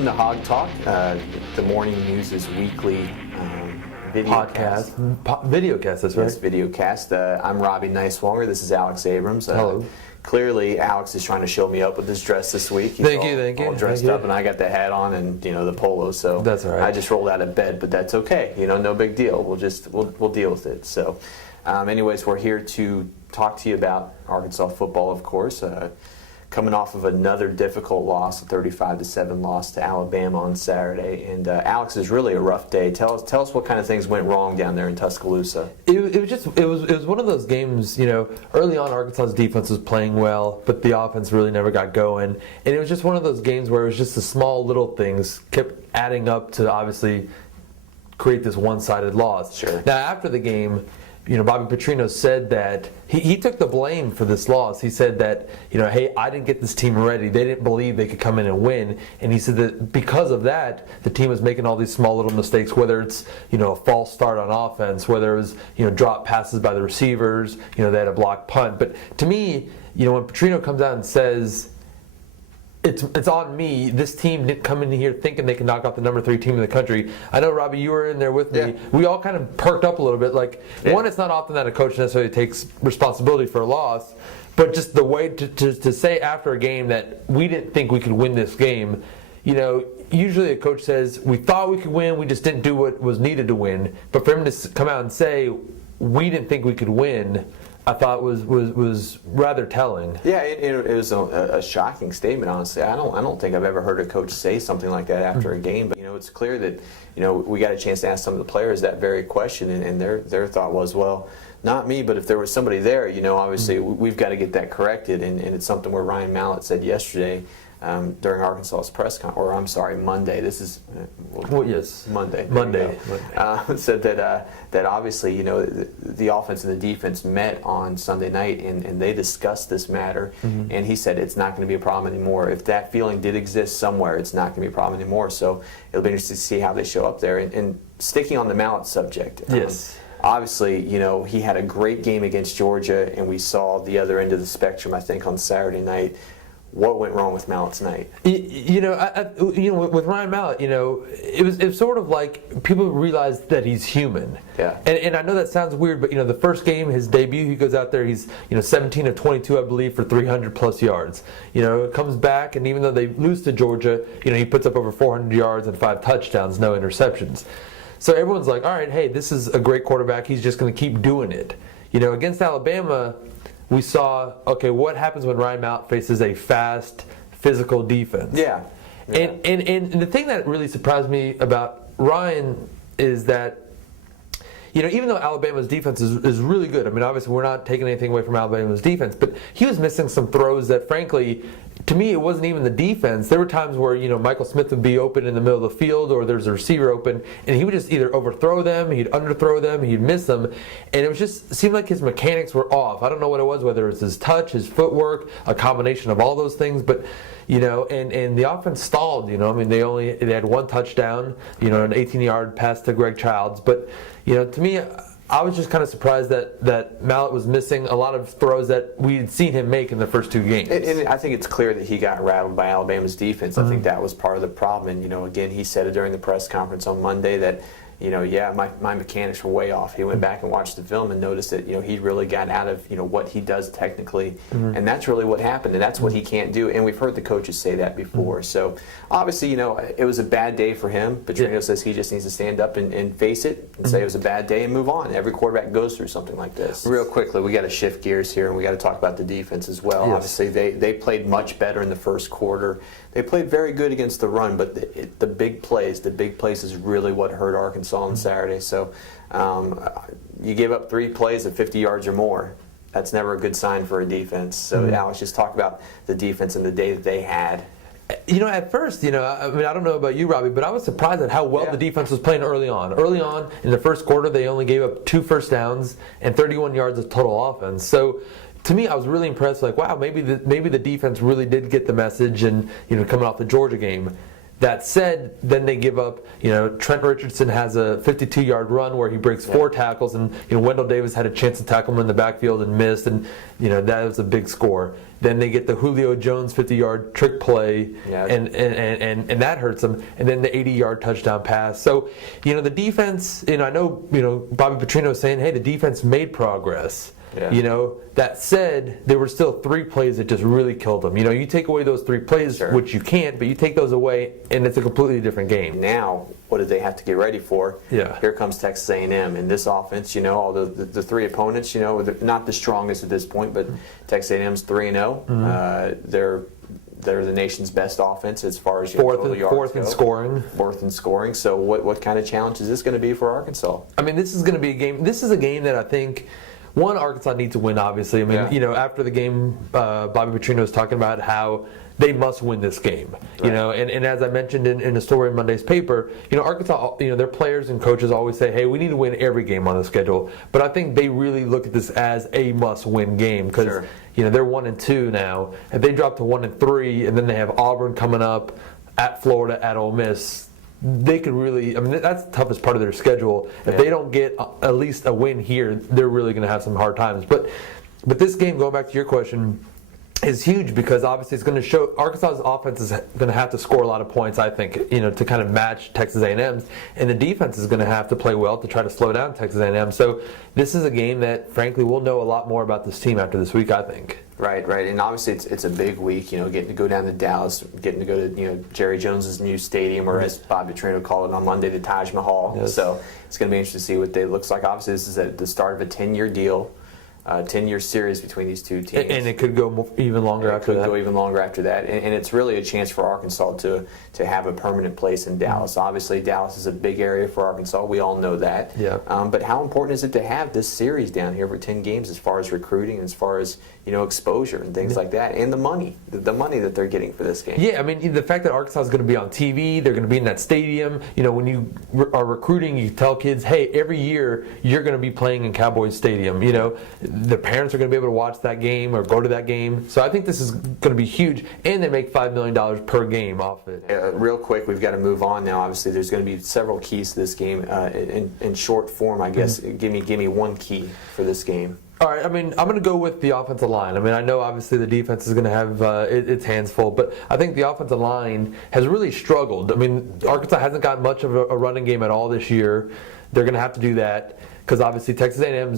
Welcome to HogTalk, the morning news's weekly videocast. Videocast, that's right. Yes, videocast. I'm Robbie Neiswanger. This is Alex Abrams. Hello. Clearly, Alex is trying to show me up with his dress this week. He's Thank you. All dressed up, and I got the hat on and the polo. So that's all right. I just rolled out of bed, but that's okay. No big deal. We'll deal with it. So, anyways, we're here to talk to you about Arkansas football, of course. Coming off of another difficult loss, a 35-7 loss to Alabama on Saturday, and Alex, is really a rough day. Tell us what kind of things went wrong down there in Tuscaloosa. It was one of those games. Early on, Arkansas's defense was playing well, but the offense really never got going, and it was just one of those games where it was just the small little things kept adding up to obviously create this one-sided loss. Sure. Now after the game, Bobby Petrino said that he took the blame for this loss. He said that, hey, I didn't get this team ready. They didn't believe they could come in and win. And he said that because of that, the team was making all these small little mistakes, whether it's, a false start on offense, whether it was, drop passes by the receivers, they had a blocked punt. But to me, when Petrino comes out and says, it's on me. This team didn't come in here thinking they could knock out the number 3 team in the country. I know, Robbie, you were in there with me. Yeah. We all kind of perked up a little bit. One, it's not often that a coach necessarily takes responsibility for a loss, but just the way to say after a game that we didn't think we could win this game. Usually a coach says, we thought we could win, we just didn't do what was needed to win. But for him to come out and say, we didn't think we could win, I thought was rather telling. Yeah, it was a shocking statement, honestly. I don't think I've ever heard a coach say something like that after a game. But it's clear that we got a chance to ask some of the players that very question, and their thought was, well, not me, but if there was somebody there, obviously we've got to get that corrected, and it's something where Ryan Mallett said yesterday. During Arkansas's press conference, Monday. This is yes, Monday. Said that obviously the offense and the defense met on Sunday night and they discussed this matter. Mm-hmm. And he said it's not going to be a problem anymore. If that feeling did exist somewhere, it's not going to be a problem anymore. So it'll be interesting to see how they show up there. And sticking on the Mallett subject. Yes. Obviously, he had a great game against Georgia, and we saw the other end of the spectrum, I think, on Saturday night. What went wrong with Mallett's night? With Ryan Mallett, it was sort of like people realized that he's human. Yeah. And I know that sounds weird, but the first game, his debut, he goes out there, he's 17 of 22, I believe, for 300 plus yards. Comes back, and even though they lose to Georgia, he puts up over 400 yards and 5 touchdowns, no interceptions. So everyone's like, all right, hey, this is a great quarterback. He's just going to keep doing it. Against Alabama, we saw, okay, what happens when Ryan Mallett faces a fast, physical defense? Yeah. And the thing that really surprised me about Ryan is that, even though Alabama's defense is really good, I mean, obviously we're not taking anything away from Alabama's defense, but he was missing some throws that, frankly, to me, it wasn't even the defense. There were times where, Michael Smith would be open in the middle of the field, or there's a receiver open, and he would just either overthrow them, he'd underthrow them, he'd miss them, and it seemed like his mechanics were off. I don't know what it was, whether it was his touch, his footwork, a combination of all those things, but, and the offense stalled, I mean, they had 1 touchdown, an 18-yard pass to Greg Childs, but, to me, I was just kind of surprised that Mallett was missing a lot of throws that we had seen him make in the first 2 games. And I think it's clear that he got rattled by Alabama's defense. I think that was part of the problem. And, again, he said it during the press conference on Monday that, my mechanics were way off. He went back and watched the film and noticed that, he really got out of, what he does technically. Mm-hmm. And that's really what happened. And that's what he can't do. And we've heard the coaches say that before. Mm-hmm. So, obviously, it was a bad day for him. Petrino says he just needs to stand up and face it and say it was a bad day and move on. Every quarterback goes through something like this. Real quickly, we got to shift gears here and we got to talk about the defense as well. Yes. Obviously, they played much better in the first quarter. They played very good against the run, but the big plays is really what hurt Arkansas on Saturday. So you give up 3 plays of 50 yards or more. That's never a good sign for a defense. So Alex, just talk about the defense and the day that they had. At first, I don't know about you, Robbie, but I was surprised at how well the defense was playing early on. Early on, in the first quarter, they only gave up 2 first downs and 31 yards of total offense. So, to me, I was really impressed. Like, wow, maybe the defense really did get the message, and coming off the Georgia game. That said, then they give up. Trent Richardson has a 52-yard run where he breaks 4 tackles, and Wendell Davis had a chance to tackle him in the backfield and missed, and that was a big score. Then they get the Julio Jones 50-yard trick play, Yeah. and that hurts them. And then the 80-yard touchdown pass. So, the defense, I know, Bobby Petrino was saying, hey, the defense made progress. Yeah. That said, there were still 3 plays that just really killed them. You take away those 3 plays, Sure. which you can't, but you take those away, and it's a completely different game. Now, what do they have to get ready for? Yeah. Here comes Texas A&M, and this offense, all the 3 opponents, they're not the strongest at this point, but Texas A&M's 3-0. They're the nation's best offense as far as total yards fourth in go. scoring. Fourth in scoring. So what kind of challenge is this going to be for Arkansas? I mean, this is going to be a game. This is a game that I think. One, Arkansas needs to win, obviously. I mean, after the game, Bobby Petrino was talking about how they must win this game. Right. And as I mentioned in a story in Monday's paper, Arkansas, their players and coaches always say, hey, we need to win every game on the schedule. But I think they really look at this as a must-win game because, Sure. They're 1-2 now. If they drop to 1-3, and then they have Auburn coming up, at Florida, at Ole Miss, they could really, that's the toughest part of their schedule. If they don't get at least a win here, they're really going to have some hard times. But this game, going back to your question, is huge because obviously it's going to show Arkansas's offense is going to have to score a lot of points, I think, to kind of match Texas A&M's, and the defense is going to have to play well to try to slow down Texas A&M. So this is a game that, frankly, we'll know a lot more about this team after this week, I think. Right, and obviously it's a big week. Getting to go down to Dallas, getting to go to Jerry Jones's new stadium, or as Bob Petrino called it on Monday, the Taj Mahal. Yes. So it's going to be interesting to see what it looks like. Obviously, this is at the start of a 10-year deal. 10-year series between these 2 teams. And it could go even longer after that. It could go even longer after that. And it's really a chance for Arkansas to have a permanent place in Dallas. Obviously, Dallas is a big area for Arkansas. We all know that. Yeah. But how important is it to have this series down here for 10 games as far as recruiting, as far as exposure and things like that, and the money that they're getting for this game? Yeah, the fact that Arkansas is going to be on TV, they're going to be in that stadium. When you are recruiting, you tell kids, hey, every year you're going to be playing in Cowboys Stadium. The parents are going to be able to watch that game or go to that game. So I think this is going to be huge, and they make $5 million per game off it. Real quick, we've got to move on now. Obviously, there's going to be several keys to this game. In short form, I guess, give me one key for this game. All right, I'm going to go with the offensive line. I know obviously the defense is going to have its hands full, but I think the offensive line has really struggled. Arkansas hasn't got much of a running game at all this year. They're going to have to do that because obviously Texas A&M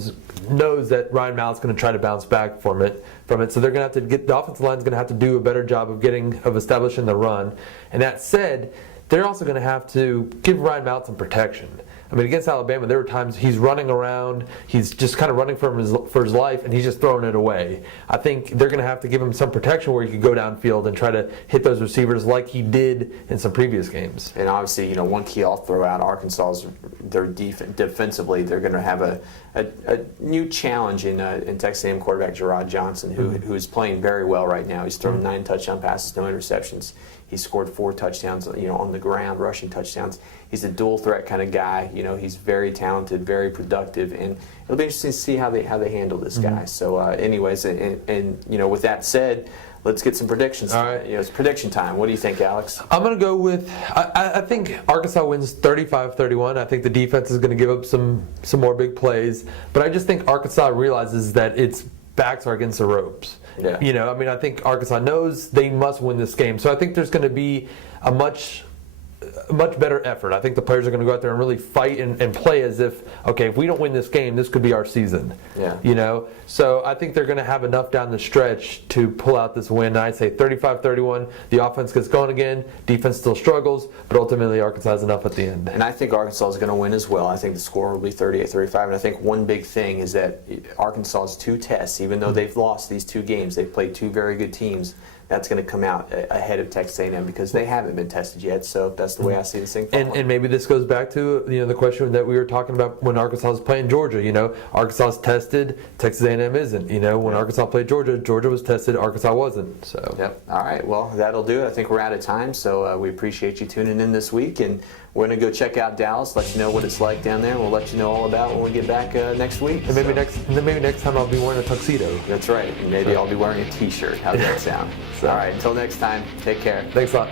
knows that Ryan Mallett's going to try to bounce back from it. So they're going to have to the offensive line is going to have to do a better job of establishing the run. And that said, they're also going to have to give Ryan Mallett some protection. Against Alabama, there were times he's running around, he's just kind of running for his life, and he's just throwing it away. I think they're going to have to give him some protection where he could go downfield and try to hit those receivers like he did in some previous games. And obviously, one key I'll throw out, Arkansas's their defensively, they're going to have a new challenge in Texas A&M quarterback Gerard Johnson, who is playing very well right now. He's thrown 9 touchdown passes, no interceptions. He scored 4 touchdowns, on the ground, rushing touchdowns. He's a dual threat kind of guy. He's very talented, very productive, and it'll be interesting to see how they handle this guy. So, anyways, and with that said, let's get some predictions. All right. It's prediction time. What do you think, Alex? I'm going to go with, I think Arkansas wins 35-31. I think the defense is going to give up some more big plays, but I just think Arkansas realizes that its backs are against the ropes. Yeah. I think Arkansas knows they must win this game. So I think there's going to be a much better effort. I think the players are going to go out there and really fight and play as if, okay, if we don't win this game, this could be our season. Yeah. So I think they're going to have enough down the stretch to pull out this win. I'd say 35-31. The offense gets going again. Defense still struggles, but ultimately Arkansas has enough at the end. And I think Arkansas is going to win as well. I think the score will be 38-35. And I think one big thing is that Arkansas's 2 tests, even though they've lost these 2 games, they've played 2 very good teams. That's going to come out ahead of Texas A&M because they haven't been tested yet. So that's the way I see this thing falling. And maybe this goes back to the question that we were talking about when Arkansas was playing Georgia. Arkansas is tested, Texas A&M isn't. When Arkansas played Georgia, Georgia was tested, Arkansas wasn't. So. Yep. All right. Well, that'll do it. I think we're out of time. So we appreciate you tuning in this week, and we're going to go check out Dallas, let you know what it's like down there, and we'll let you know all about when we get back next week. And maybe next time I'll be wearing a tuxedo. That's right. And maybe I'll be wearing a T-shirt. How's that sound? All right. Until next time, take care. Thanks a lot.